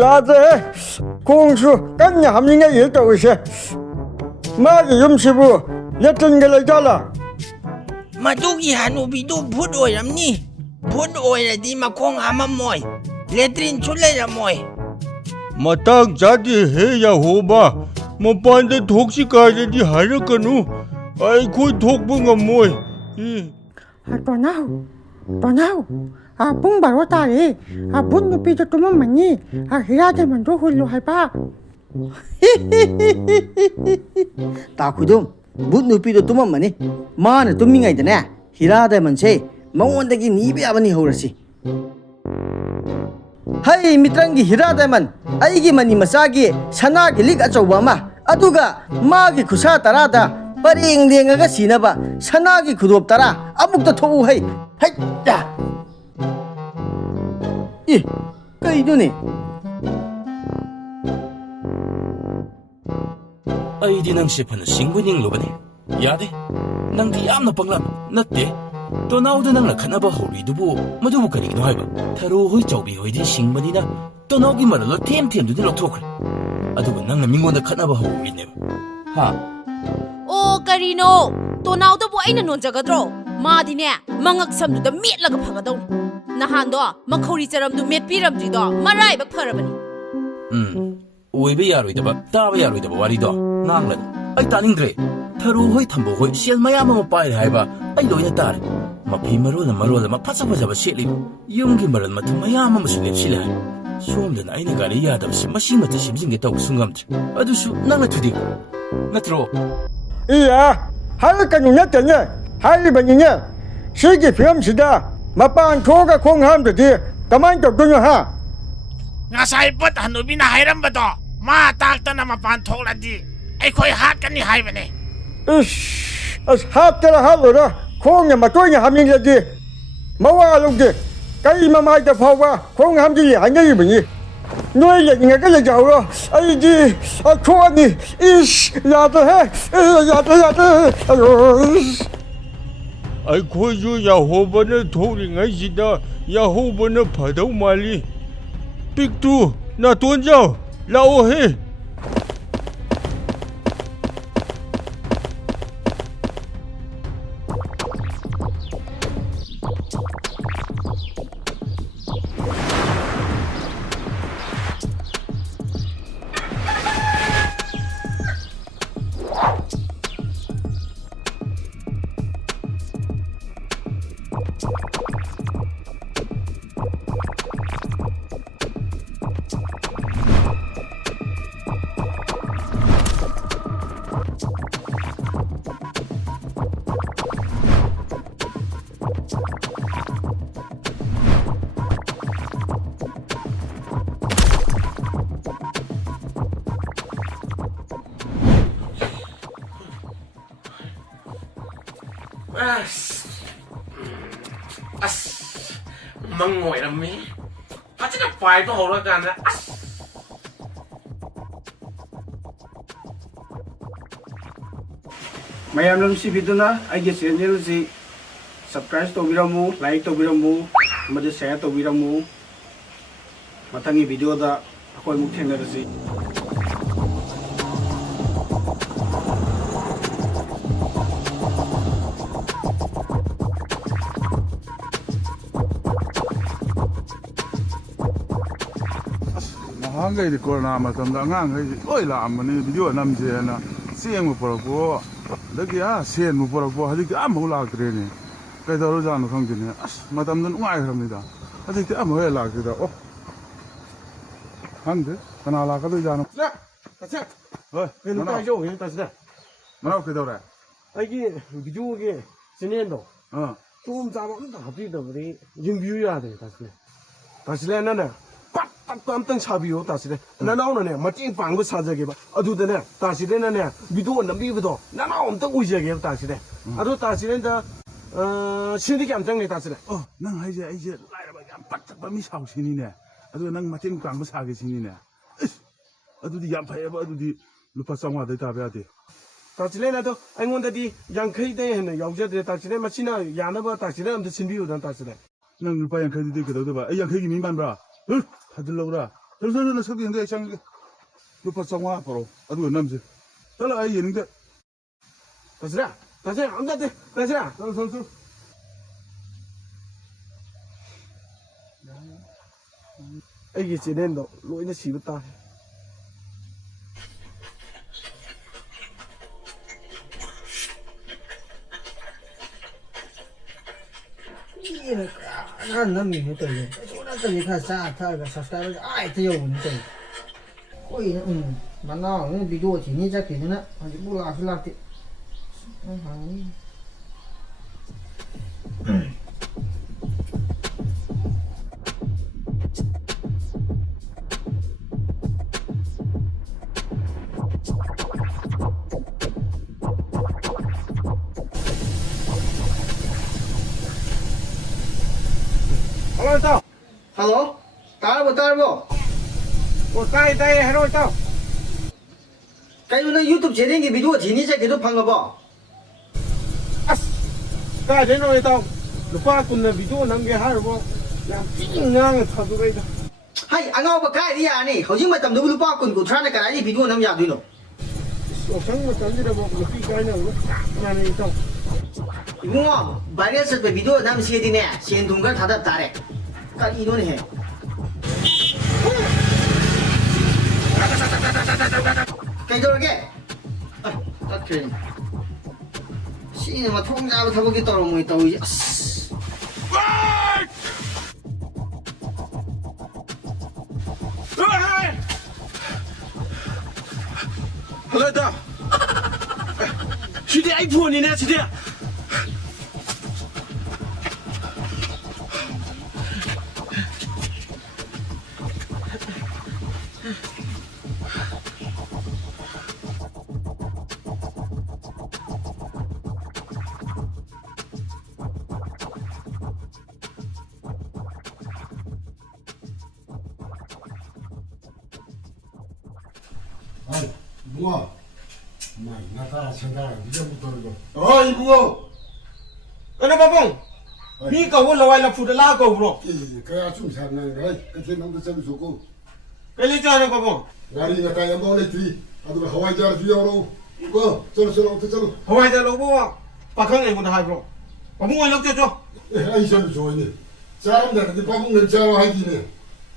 야대 공수 깐냐 함링에 일도 있어 마기 염시부 레튼 게 레잘라 마두기 하누비도 붓 오이람니 붓 오이라디 마콩 아마모이 레트린 출레라모이 마땅 자디 해야 호바 마반데 독식까지 하려거누 아이고 독bunga 모이 Tonau, pung baro tari, bun nupi to tumam mani, hirade mando hulu haipa. Ta khudum, bun nupi to tumam mani, mana tumingai dana, hirade manse, mawandagi nibe abani horasi. Hai mitrangi hirade man, aigi mani masagi, sanagi lig achauba ma, aduga magi khusa tarada. Paring lengaga sinaba sanagi khudop tara amukta thou hai hai ya kai do ne aidi nang shepana singbuning lobane yade nang di yamna panglam natte to nauda nang khanaba hori dubu madubu kari no haiba tharo hoi chawbi hoi di singbanina to naugi maralo them them du lokthokre aduba nang mingonda khanaba hori ne ha Oh, Karino! Tonaw da po ay nanonjagadro. Madine, mangag samdo da meet laga pagadaw. Nahando, makhori charam do met piram do. Maray bag parabani. Oibe yaroi da ba, taba yaroi da ba wari do. Nanglan. Ay taningdre. Tharu hoi thambo hoi sial mayam ma pai haiba. Ay loina tar. Mapi marol na mapasa ba seli. Yung gi maral mat mayam ma sulep sila. Somdan ay nagari yadam si masing mata simsing getaw sungamt. Adusu nang natudi. Natro. 이야 할까누 냈더냐 할리바니냐 시기 비엄시다 마빵 조가 공함들이 가만히 둬두냐 하 ngasai pot hanubina hairam bato ma takta na mapan thokladi aikoi hakani haibane 이씨 합대라 할로라 공nya 마토냐 함링이지 마와롱지 까이마마이다 파와 공함들이 아니이버니 너희 얘기가 그래 자오로 아이지 초안이 이씨 야도 해 야도 아이고 야 호바는 도링아이시다 야 호바는 바다우 말리 빅두 나 돈자 라오해 mangoy na mi ati na pai to hora kana mayam lam si biduna aige channel si subscribe to biramu like to biramu amade share to biramu matangi video da akoi muk thengarasi 한가이 코로나 마tamda ngangai loi la amani video namje na sieng mu porako dagia sen mu porako hadik am hula krene kai daru jan khangdine as matamdan ungai khramnida hadik am hoya la krida oh hangde kana la ka do jan na tacha oi ken ta jo ken ta sida mana ke dore aige video ge channel do 좀 잡으면 다 합디다 우리 인뷰해야 돼 다시래 나나 깜깜 차비요 다시래 나나오네 멋진 방구 사자게 봐 어두더네 다시래네 미도 남비부터 나나 엄청 오지게 다시래 아도 다시래 자 신디게 암장네 다시래 난 이제 라이라바 ям 빡빡 미 사오시니네 아도 난 멋진 방구 사게 신이네 아도디 ям 파해봐 아도디 루파 상화대 답해야 돼 다시래 나도 아이원다디 양케이대 했네 여자들 다시래 마치나 야나바 다시래 엄청 신비우던 다시래 난 루파 양케이대 그러다 봐 양케이 민반브라 다들 러라 저는 석인데 장 루파 정화 바로 아주 남지 잘라 아이 있는데 다시라 안 돼. 다시라. 선수 애기 지낸도 로이나 시부터. 이는 안 남는 거 때문에 소나들이 가서 타가 사스타를 아이 되어오는데 거기는 만나는 비디오 지니 잡히는 아주 몰라서 Hello, tao. tay hay rồi tao. Cái nó YouTube channel cái video chỉ ní chạy cái đó phăng bò. tay đến rồi tao. Lúc qua cùng là video nằm cái hai rồi. Làm kinh ngang thật rồi tao. Hay anh ngao bạc cái đi à này, hồi trước mà tầm đó lúc qua cùng của Tran cái này video nằm dạng đi nó. Sáng mà tao đi đâu mà cái nào nó nhà này tao. Đúng không? Bài viết sẽ video nằm xe đi nè, xe thùng cái thắt đập đấy. Cái gì đó này. Cái đó cái. Tắt cái này. Xin mà thông ra thằng cái tàu mới tàu gì. Hello tao. Chị đi anh buồn đi nè chị đi. 아이, 이붕아. 엄마, 나타나 생각을 이제부터 그러고. 이붕아. Ano ba bang? Ni ka wala wala fu da la ko bro. 그야 좀 살면 그래. 그때 남도 참 좋고. Kali ta ano ba bang? 나리 나타 양보 레트리. 아두가 하와이 잘 비어로. 이거 저러 어떻게 Hawai da lo bo. Pa khang ai mo da hai bro. Ba mo ai lok cho cho. 아이 참 좋으니. 사람들한테 밥은 잘 하기네.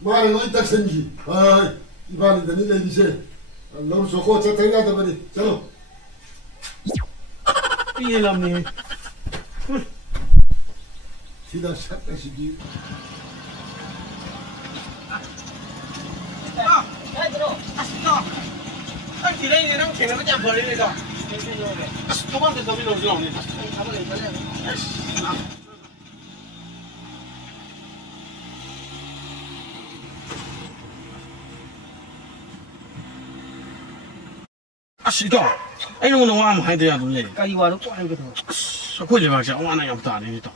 말은 어디 딱 생기. 아이, 이반인데 니네 이제 너무 좋고 저 생각하다 보니 저러. Pi lam ni. 기다 샷다시기. Ai bro. Asito. Ai thì đây này đang chèn nó chạm phơi đây rồi. Các bạn từ từ đầu này. Asito. Ai nó nó am hai dia dulu. Cái gì vào nó quay cái thôi. Aku le ba cha wana yam ta ni to.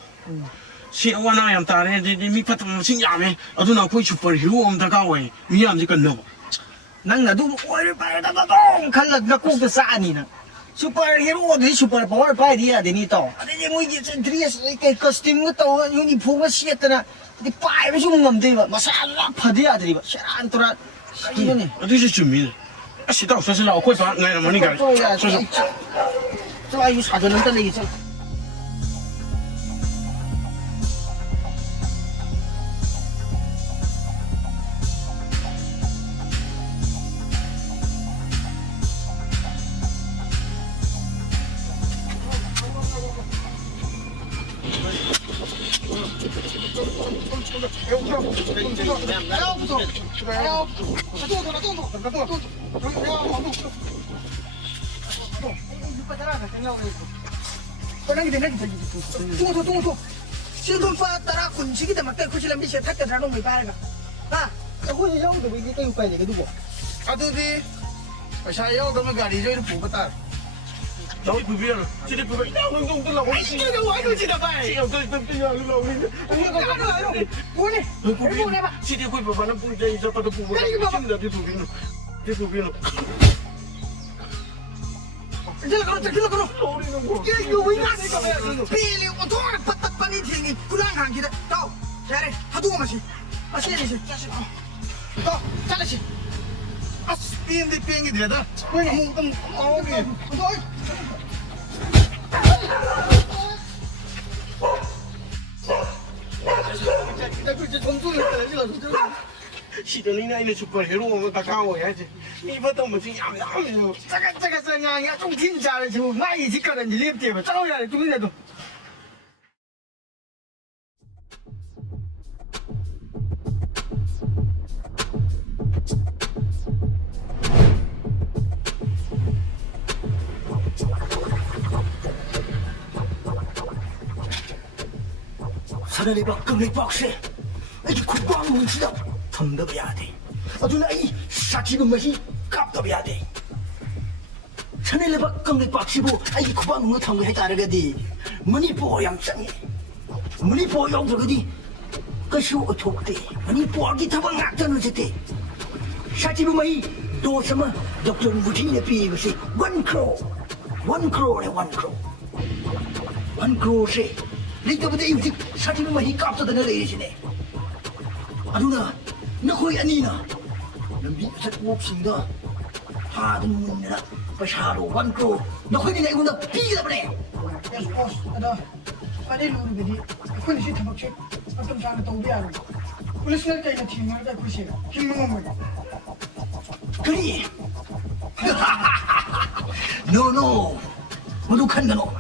Si wana yam ta ni di mi pat mo sing ya me. Adu na koi super hero om ta ka wei. Mi yam ji kan no. Nang na du oi pa da dong khalak na ko sa ani na. Super hero di super power pa di ya ni to. Ade mo gi dress cái costume ko to uniform siat na. Di pa ba su ngam de ba. Masa la pa di ya di ba. Sharan tora. Cái gì này? Adu ji chumi. Asito sa sila ko pa ngai na mo ni ka. Cho ai sa cho nó ta lấy cho. Tunggu. Silong pa tara kun sige ta makta ko sila mi siya takka dranong may para ka. Ha? Ako ni yaw do bi kayo pa ni ka dubo. Adu di. Pasha yaw ka magari jo ni pu batar. Daw pu biar. Sidi pu. Ina ngong tu la. Ai ni ga wa ko sida bai. Siya ko tu ya lu lo ni. Ani ko ka ayo. Pune. Pune ba. Sidi ko pa na pu dai sa pa pu. Sida di pu bino. Di pu bino. Jangan karo. Ya yo ingat. Pilih motor patat pani tingi. Kulang hang kita. Tahu. Cari. Hatu masih. Masih ni sih. ꯆꯠꯂꯁꯤ ꯑꯁ ꯄꯦꯟꯒꯤꯗ꯭ꯔꯦꯗ ꯅꯣꯏ ꯑꯃꯨꯛꯇꯪ ꯉꯥꯎꯒꯦ 시더니나 이는 슈퍼히로 오면 다 강호야지 이보다 뭐지 얌얌 짜가짜가 ꯉꯥꯡꯉꯦ 좀 ꯊꯤꯅ ꯆꯥꯔꯁꯤꯕꯨ ꯉꯥꯏ ꯁꯤꯀꯔꯟ지 ꯂꯦꯞꯇꯦꯕ ꯆꯥꯎ ꯌꯥꯔꯦ ꯇꯨꯃꯤꯟꯅ ꯑꯗꯨꯝ 산하리박 강리박세 아이 국방문수다 덤더봐야 돼 아주나 이 사치금맛이 깝더봐야 돼 산하리박 강리박시부 아이 국방문 탐구 해가르가디 머니포 양상에 머니포 영들거디 그쇼 어톡대 머니포기 타방 낙타는 세대 사치금마이 도스마 독tor 무티네 피것이 1 crore 1 crore 세 레이더부터 이웃이 사진을 많이 깝쳐다녀 레이시네 아누나 너희 아니나 남비에서 옵신다 하든 문이나 바샤로 완크로 너희는 내구나 비기다버네 ꯑꯗ ꯑꯗꯩ ꯂꯨꯔꯒꯗꯤ ꯑꯩꯈꯣꯏꯅ ꯁꯤ ꯊꯕꯛꯁꯦ ꯃꯇꯝ ꯁꯥꯡꯅ ꯇꯧꯕ ꯌꯥꯔꯣꯏ ꯄꯨꯂꯤꯁꯅ ꯀꯩꯅ ꯊꯤꯡꯉꯒ ꯑꯩꯈꯣꯏꯁꯦ ꯍꯤꯡꯕ ꯉꯝꯃꯣꯏ 그리 노노 모두 칸다노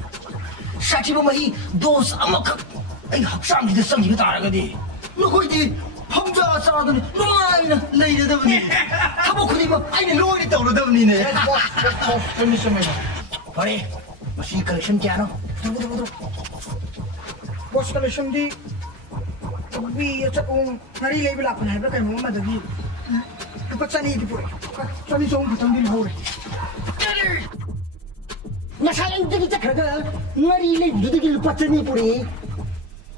사치범이 도스 아마카 아이 학상지대 쌍지가 따라가디 너희들 혼자 싸우더니 너무나 레이더더니 타보코니 막 아이는 로이리 떠오르더니네 좀 있으면 그래 무슨 컬렉션 잖아 부두 boss collectionꯗꯤ वी ꯑꯆꯧꯕ ꯉꯥꯔꯤ ꯂꯩꯕ ꯂꯥꯛꯄꯅꯦ ꯍꯥꯏꯕ꯭ꯔꯥ ꯀꯩꯅꯣ ꯑꯃꯗꯒꯤ ꯂꯨꯄꯥ 200ꯗꯤ ꯄꯨꯔꯛꯑꯦ 200 ꯈꯛꯇꯪꯗꯤ ꯂꯧꯍꯧꯔꯦ 나사랑들이 작가가 말이 레이드들이 루파트니 뿌리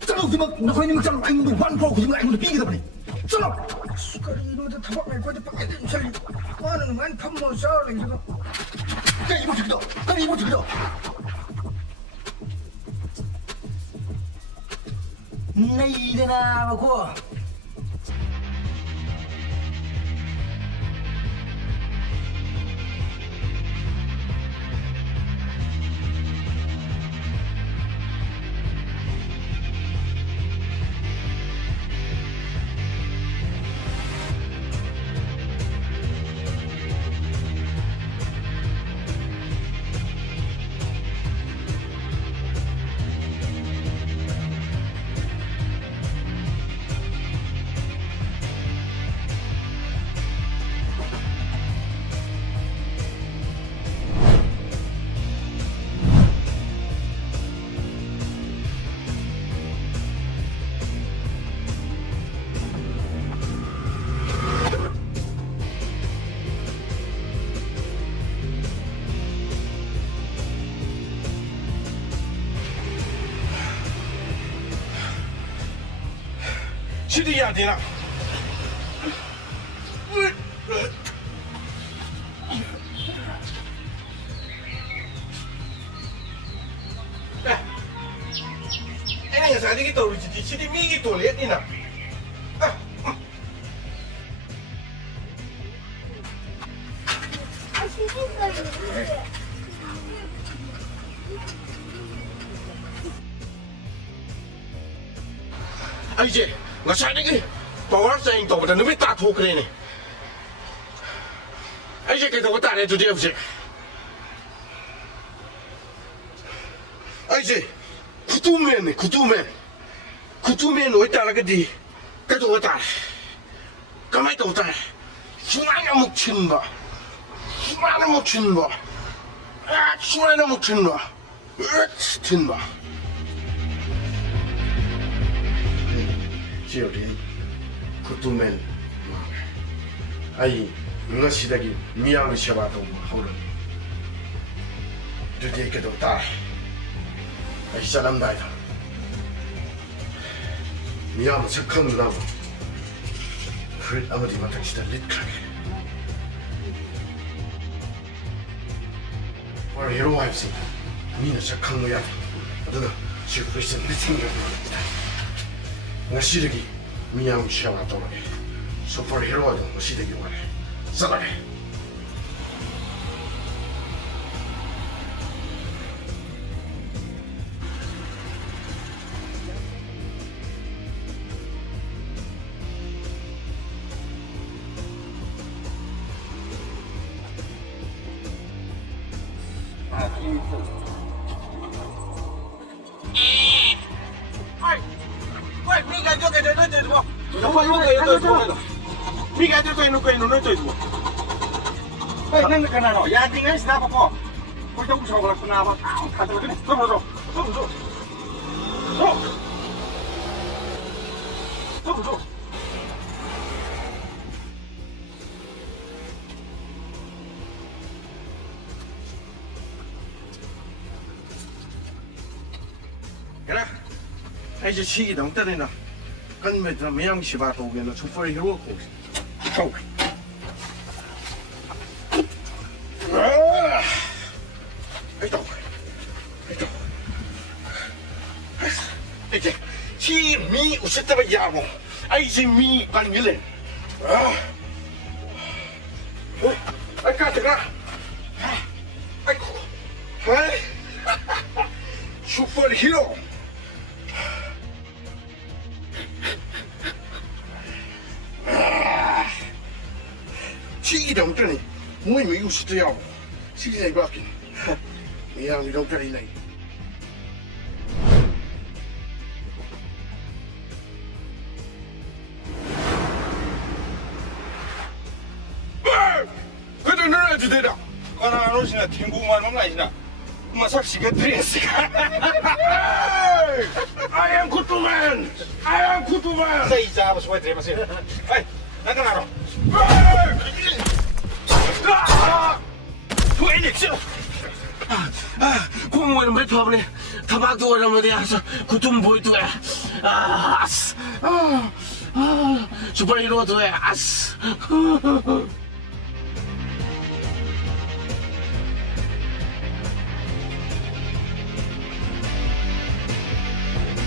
쩌노지막 너희는 막상 아이문도 완포 그지막 아이문도 삐기다 버리 쩌노 그리로도 타박 말 거지 밖에 좀 살리 나는 많이 판모 싸우래 이거 야 이거 죽이다 아니 이거 죽이다 내일이나 먹고 시도 해야 되나 애가 사디기 떠오르지 시디 미기 떠올렸니나 아 이제 ngасayang power saying to but numi ta thok re ne ai je ke to ta re today obje ai je kutumen oi ta la ke di ka to ta kamai to ta sumana muk chin ba sumana muk chin ba chin ba 지어리 kutumen ai ngasida기 미양을 셔봐도 하오른 드디에게도 다 ai 사람 나이다 미양 착한 누나고 프릿 아무리 마탁시다 릿하게 오늘 이로 와입시 미나 착한 거야 누나 지금 벌써 릿생겨 ngasida기 미양 셔봐도 슈퍼히어로도 무시되기 원해. 썩어내. 그래. 이제 시기 너무 때리나. 근데 매양 시바 도게는 슈퍼히어로 고. 이제 힘이 우시다가 야고. 이제 미 관계래. 가져가. 아이고. 슈퍼히어로. 시기 너무 때리. 뭐이 우시다야고. 시기가 이밖에. 매양 이런 때리네. 그래도 너는 주대다. 까나 노시나 팅구만 없나이나. 마삭시가 드레스가. I am Kutuman. I am Kutuman. Say 잡아서 왜 드레마세요? 아이, 나가 나로. 왜 이랬지? 공무원은 몇 번에 타박도 오라면 돼서 구tum 보이도 해. 슈퍼히어로도 해.